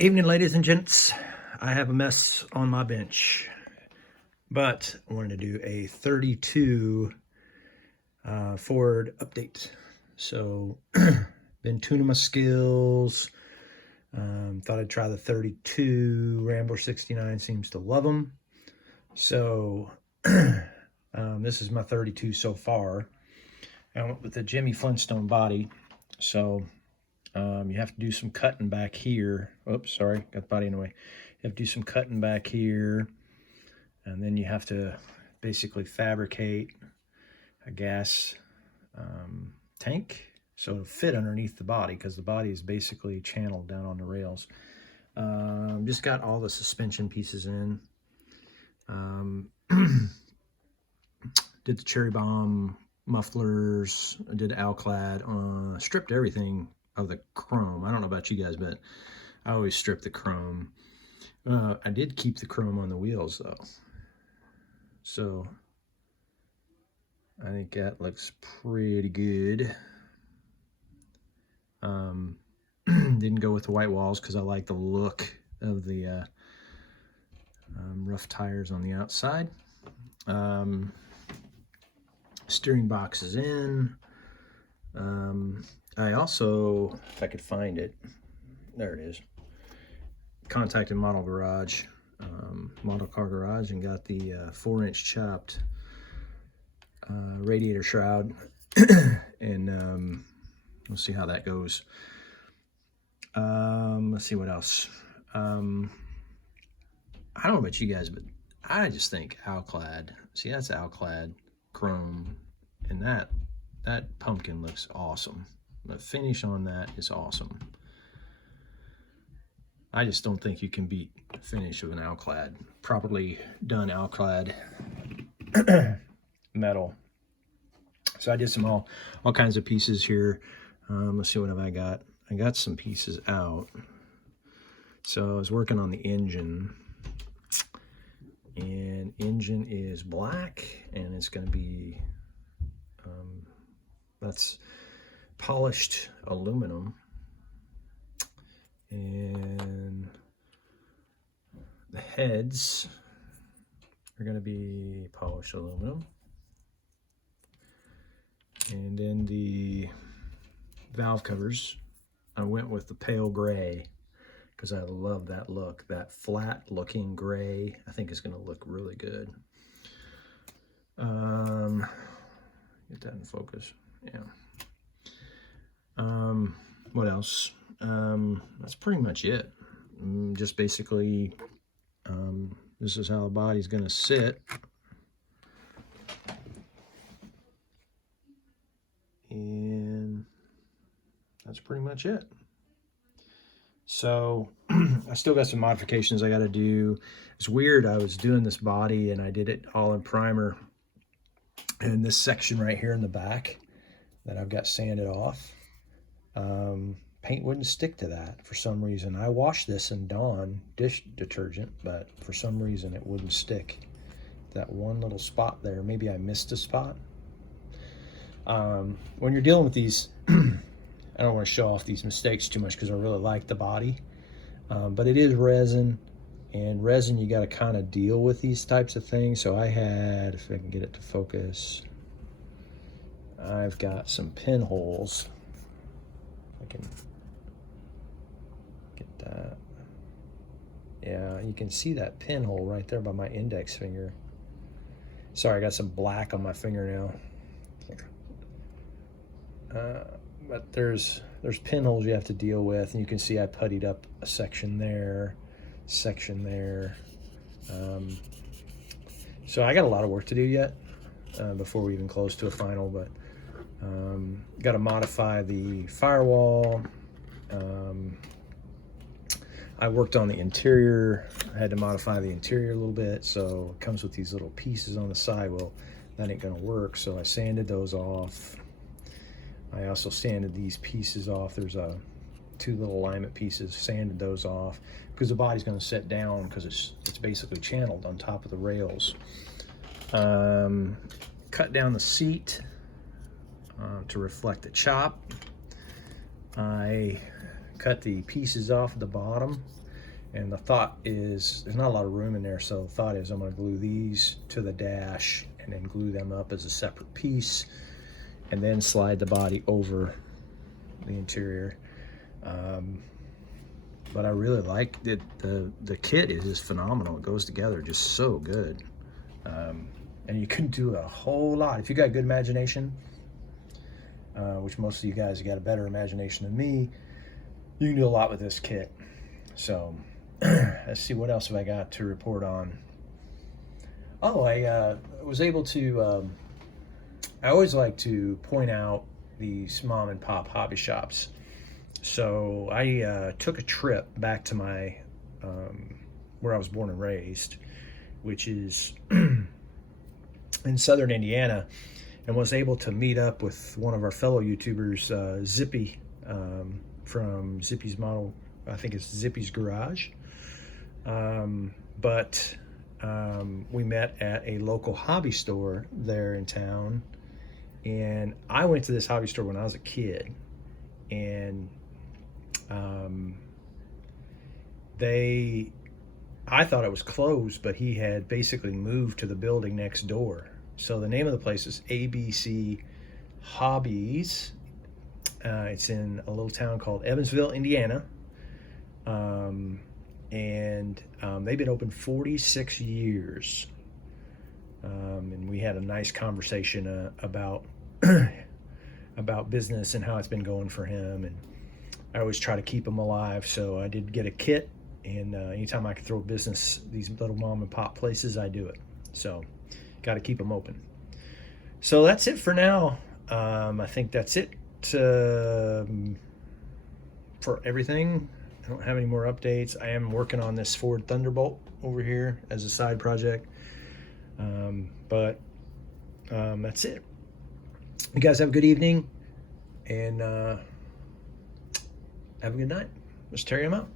Evening, ladies and gents. I have a mess on my bench, but I wanted to do a 32 Ford update. So, been tuning my skills. Thought I'd try the 32. Rambler 69 seems to love them. So, this is my 32 so far. I went with the Jimmy Flintstone body. So, you have to do some cutting back here. Oops, sorry, got the body in the way. You have to do some cutting back here, and then you have to basically fabricate a gas tank so it'll fit underneath the body, because the body is basically channeled down on the rails. Just got all the suspension pieces in. Did the Cherry Bomb mufflers, I did Alclad, stripped everything of the chrome. I don't know about you guys, but I always strip the chrome. I did keep the chrome on the wheels though, so I think that looks pretty good. Didn't go with the white walls because I like the look of the rough tires on the outside. Steering box is in. I also, if I could find it, there it is, contacted Model Garage, Model Car Garage, and got the 4-inch chopped radiator shroud, and we'll see how that goes. Let's see what else. I don't know about you guys, but I just think Alclad, see, that's Alclad chrome, and that pumpkin looks awesome. The finish on that is awesome. I just don't think you can beat the finish of an Alclad, properly done Alclad metal. So I did some all kinds of pieces here. Let's see, what have I got? I got some pieces out. So I was working on the engine, and engine is black, and it's going to be that's polished aluminum, and the heads are going to be polished aluminum, and then the valve covers, I went with the pale gray because I love that look. That flat looking gray I think is going to look really good. Get that in focus. Yeah. What else? That's pretty much it. Just basically, this is how the body's going to sit. And that's pretty much it. So I still got some modifications I got to do. It's weird, I was doing this body and I did it all in primer, and this section right here in the back that I've got sanded off, paint wouldn't stick to that for some reason. I washed this in Dawn dish detergent, but for some reason it wouldn't stick. That one little spot there, maybe I missed a spot. When you're dealing with these, I don't want to show off these mistakes too much because I really like the body, but it is resin, and resin, you got to kind of deal with these types of things. So I had, if I can get it to focus, I've got some pinholes. I can get that. Yeah, you can see that pinhole right there by my index finger. Sorry, I got some black on my fingernail. But there's pinholes you have to deal with, and you can see I puttied up a section there. So I got a lot of work to do yet before we even close to a final, but got to modify the firewall. I worked on the interior. I had to modify the interior a little bit, so it comes with these little pieces on the side. Well, that ain't gonna work, so I sanded those off. I also sanded these pieces off. There's two little alignment pieces, sanded those off because the body's going to set down because it's basically channeled on top of the rails. Cut down the seat to reflect the chop. I cut the pieces off at the bottom And the thought is, there's not a lot of room in there, so the thought is I'm going to glue these to the dash and then glue them up as a separate piece, and then slide the body over the interior. But I really like it. The kit is just phenomenal. It goes together just so good. And you can do a whole lot. If you got good imagination, which most of you guys have got a better imagination than me, you can do a lot with this kit. So let's see, what else have I got to report on? Oh, I was able to, I always like to point out these mom and pop hobby shops. So I took a trip back to my, where I was born and raised, which is in southern Indiana, and was able to meet up with one of our fellow YouTubers, Zippy, from Zippy's Model, I think it's Zippy's Garage. But we met at a local hobby store there in town, and I went to this hobby store when I was a kid, and I thought it was closed, but he had basically moved to the building next door. So the name of the place is ABC Hobbies. It's in a little town called Evansville, Indiana. And they've been open 46 years. And we had a nice conversation about about business and how it's been going for him. And I always try to keep him alive, so I did get a kit. And anytime I can throw business, these little mom and pop places, I do it. So got to keep them open. So that's it for now. I think that's it for everything. I don't have any more updates. I am working on this Ford Thunderbolt over here as a side project. But that's it. You guys have a good evening, and have a good night. Mr. Terry, I'm out.